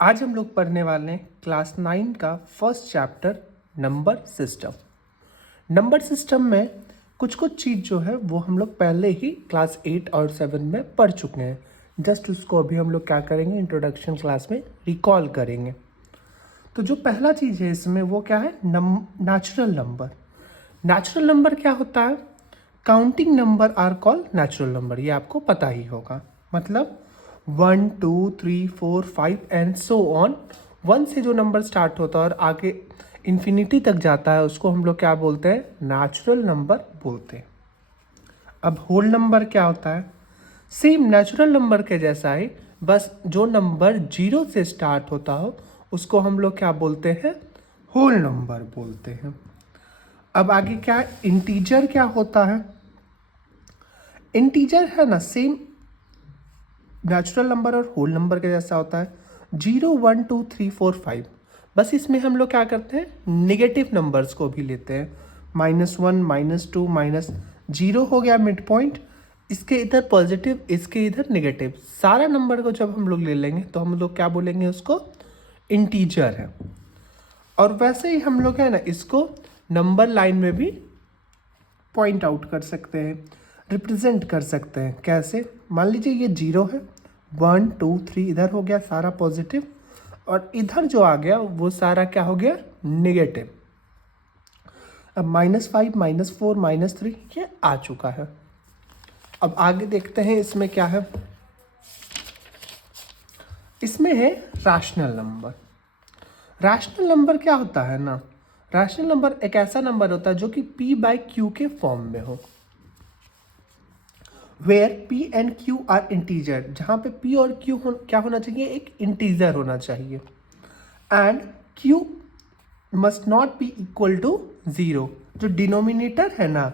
आज हम लोग पढ़ने वाले हैं क्लास 9 का first chapter number system. Number system में कुछ कुछ चीज़ जो है वो हम लोग पहले ही क्लास 8 और 7 में पढ़ चुके हैं। जस्ट उसको अभी हम लोग क्या करेंगे, इंट्रोडक्शन क्लास में रिकॉल करेंगे। तो जो पहला चीज़ है इसमें वो क्या है, नेचुरल नंबर। नेचुरल नंबर क्या होता है? Counting number are called natural number, ये आपको पता ही होगा। मतलब 1 2 3 4 5 एंड सो ऑन। 1 से जो नंबर स्टार्ट होता है और आगे इन्फिनिटी तक जाता है उसको हम लोग क्या बोलते हैं, नेचुरल नंबर बोलते हैं। अब होल नंबर क्या होता है? सेम नेचुरल नंबर के जैसा ही, बस जो नंबर 0 से स्टार्ट होता हो उसको हम लोग क्या बोलते हैं, होल नंबर बोलते हैं। अब आगे क्या है, इंटीजर क्या होता है? इंटीजर है ना, सेम नेचुरल नंबर और होल नंबर के जैसा होता है। 0 1 2 3 4 5, बस इसमें हम लोग क्या करते हैं, निगेटिव नंबर्स को भी लेते हैं। -1 -2 -0 हो गया मिड पॉइंट, इसके इधर पॉजिटिव, इसके इधर नेगेटिव, सारा नंबर को जब हम लोग ले लेंगे तो हम लोग क्या बोलेंगे, उसको इंटीजर है। और वैसे ही हम लोग है ना इसको नंबर लाइन में भी पॉइंट आउट कर सकते हैं, रिप्रेजेंट कर सकते हैं। कैसे? मान लीजिए ये 0 है, 1 2 3 इधर हो गया सारा पॉजिटिव, और इधर जो आ गया वो सारा क्या हो गया, नेगेटिव। अब -5 -4 -3 ये आ चुका है। अब आगे देखते हैं इसमें क्या है। इसमें है रैशनल नंबर। रैशनल नंबर क्या होता है ना, रैशनल नंबर एक ऐसा नंबर होता है जो कि p/q के फॉर्म में हो, where p and q are integer, जहाँ पे p और q क्या होना चाहिए, एक इंटीजर होना चाहिए। And q must not be equal to 0। जो डिनोमिनेटर है ना,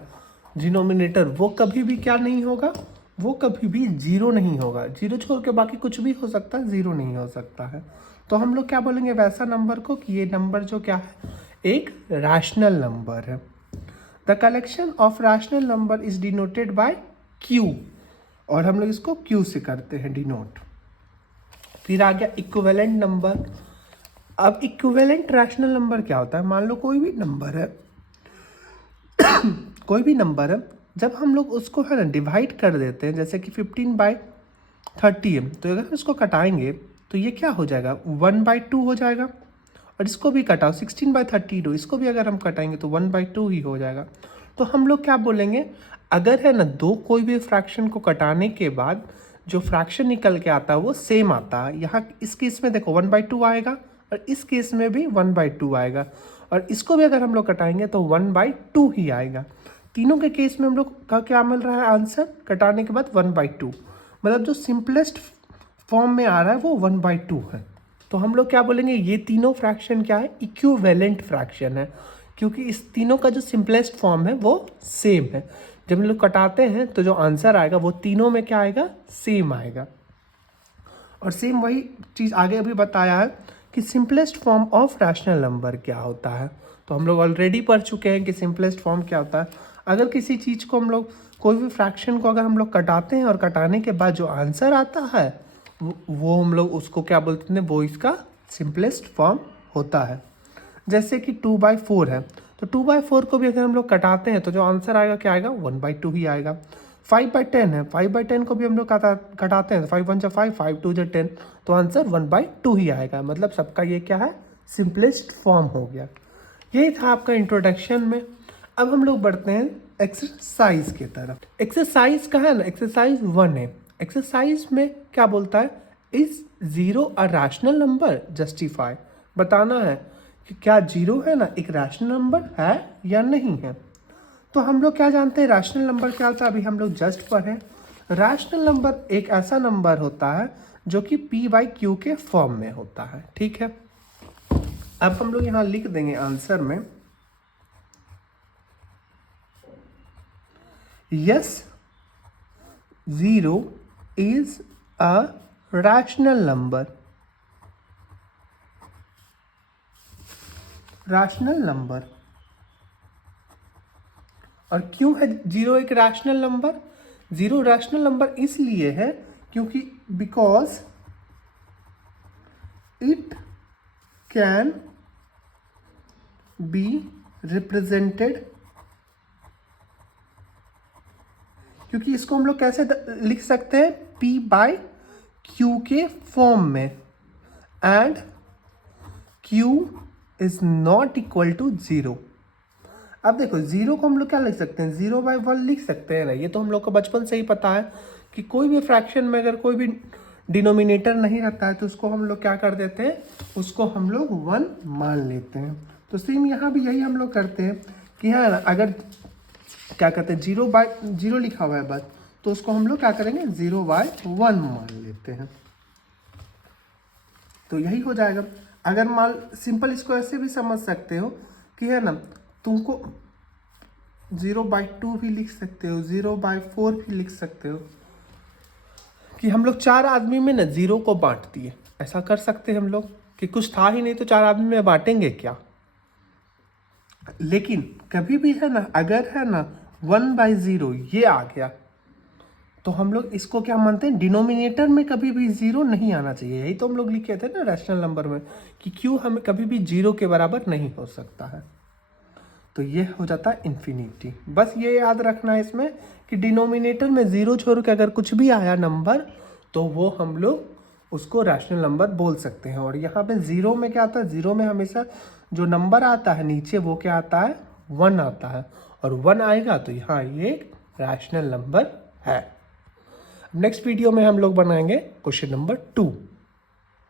डिनोमिनेटर वो कभी भी क्या नहीं होगा, वो कभी भी 0 नहीं होगा। 0 छोड़ के बाकी कुछ भी हो सकता है, 0 नहीं हो सकता है। तो हम लोग क्या बोलेंगे वैसा नंबर को कि ये नंबर जो क्या है, एक रैशनल नंबर है। The collection of rational number is denoted by q, और हम लोग इसको q से करते हैं डिनोट। फिर आ गया इक्विवेलेंट नंबर। अब इक्विवेलेंट रैशनल नंबर क्या होता है? मान लो कोई भी नंबर है कोई भी नंबर है, जब हम लोग उसको है ना डिवाइड कर देते हैं, जैसे कि 15/30 है, तो अगर हम इसको कटाएंगे तो ये क्या हो जाएगा, 1/2 हो जाएगा। और इसको भी कटाओ 16/32, इसको भी अगर हम कटाएंगे तो 1/2 ही हो जाएगा। तो हम लोग क्या बोलेंगे, अगर है ना दो कोई भी फ्रैक्शन को कटाने के बाद जो फ्रैक्शन निकल के आता है वो सेम आता है। यहाँ इस केस में देखो 1/2 आएगा, और इस केस में भी 1/2 आएगा, और इसको भी अगर हम लोग कटाएंगे तो 1/2 ही आएगा। तीनों के केस में हम लोग का क्या मिल रहा है आंसर, कटाने के बाद 1/2। मतलब जो सिंपलेस्ट फॉर्म में आ रहा है वो 1/2 है। तो हम लोग क्या बोलेंगे, ये तीनों फ्रैक्शन क्या है, इक्विवेलेंट फ्रैक्शन है, क्योंकि इस तीनों का जो सिंपलेस्ट फॉर्म है वो सेम है। जब हम लोग कटाते हैं तो जो आंसर आएगा वो तीनों में क्या आएगा, सेम आएगा। और सेम वही चीज़ आगे अभी बताया है कि simplest form of rational number क्या होता है। तो हम लोग ऑलरेडी पढ़ चुके हैं कि सिंपलेस्ट फॉर्म क्या होता है। अगर किसी चीज़ को हम लोग, कोई भी फ्रैक्शन को अगर हम लोग कटाते हैं और कटाने के बाद जो आंसर आता है वो हम लोग उसको क्या बोलते हैं, वो इसका सिंपलेस्ट फॉर्म होता है। जैसे कि 2/4 है, तो 2/4 को भी अगर हम लोग कटाते हैं तो जो आंसर आएगा क्या आएगा, 1/2 ही आएगा। 5/10 है, 5/10 को भी हम लोग कटाते हैं, 5 1 जा 5 5 2 जा 10, तो आंसर 1/2 ही आएगा। मतलब सबका ये क्या है, सिंपलेस्ट फॉर्म हो गया। यही था आपका इंट्रोडक्शन में। अब हम लोग बढ़ते हैं एक्सरसाइज की तरफ। एक्सरसाइज का है ना, एक्सरसाइज 1 है। एक्सरसाइज में क्या बोलता है, is 0 a rational number, justify. बताना है कि क्या 0 है ना एक रैशनल नंबर है या नहीं है। तो हम लोग क्या जानते हैं रैशनल नंबर क्या होता है, अभी हम लोग जस्ट पढ़े। रैशनल नंबर एक ऐसा नंबर होता है जो कि p/q के फॉर्म में होता है, ठीक है। अब हम लोग यहाँ लिख देंगे आंसर में, yes 0 is a rational number. Rational number, और क्यों है 0 एक रैशनल नंबर? 0 रैशनल नंबर इसलिए है क्योंकि because it can be represented, क्योंकि इसको हम लोग कैसे लिख सकते हैं, P बाय Q के फॉर्म में, and Q is not equal to 0। अब देखो 0 को हम लोग क्या लिख सकते हैं, 0/1 लिख सकते हैं ना, ये तो हम लोग को बचपन से ही पता है कि कोई भी फ्रैक्शन में अगर कोई भी डिनोमिनेटर नहीं रहता है तो उसको हम लोग क्या कर देते हैं, उसको हम लोग 1 मान लेते हैं। तो सेम यहाँ भी यही हम लोग करते हैं कि हाँ अगर क्या कहते हैं 0/0 लिखा हुआ है बस, तो उसको हम लोग क्या करेंगे 0/1 मान लेते हैं, तो यही हो जाएगा। अगर मान सिंपल इसको ऐसे भी समझ सकते हो कि है ना, तुमको 0/2 भी लिख सकते हो, 0/4 भी लिख सकते हो, कि हम लोग 4 आदमी में ना 0 को बांट दिए, ऐसा कर सकते हैं हम लोग कि कुछ था ही नहीं तो 4 आदमी में बांटेंगे क्या। लेकिन कभी भी है ना, अगर है ना 1/0 ये आ गया तो हम लोग इसको क्या मानते हैं, डिनोमिनेटर में कभी भी 0 नहीं आना चाहिए। यही तो हम लोग लिखे थे ना रैशनल नंबर में कि क्यू हमें कभी भी 0 के बराबर नहीं हो सकता है। तो ये हो जाता है इन्फिनिटी। बस ये याद रखना है इसमें कि डिनोमिनेटर में 0 छोड़ के अगर कुछ भी आया नंबर तो वो हम लोग उसको रैशनल नंबर बोल सकते हैं। और यहाँ पे 0 में क्या आता है, 0 में हमेशा जो नंबर आता है नीचे वो क्या आता है, 1 आता है, और 1 आएगा तो यहाँ ये एक रैशनल नंबर है। नेक्स्ट वीडियो में हम लोग बनाएंगे क्वेश्चन नंबर 2।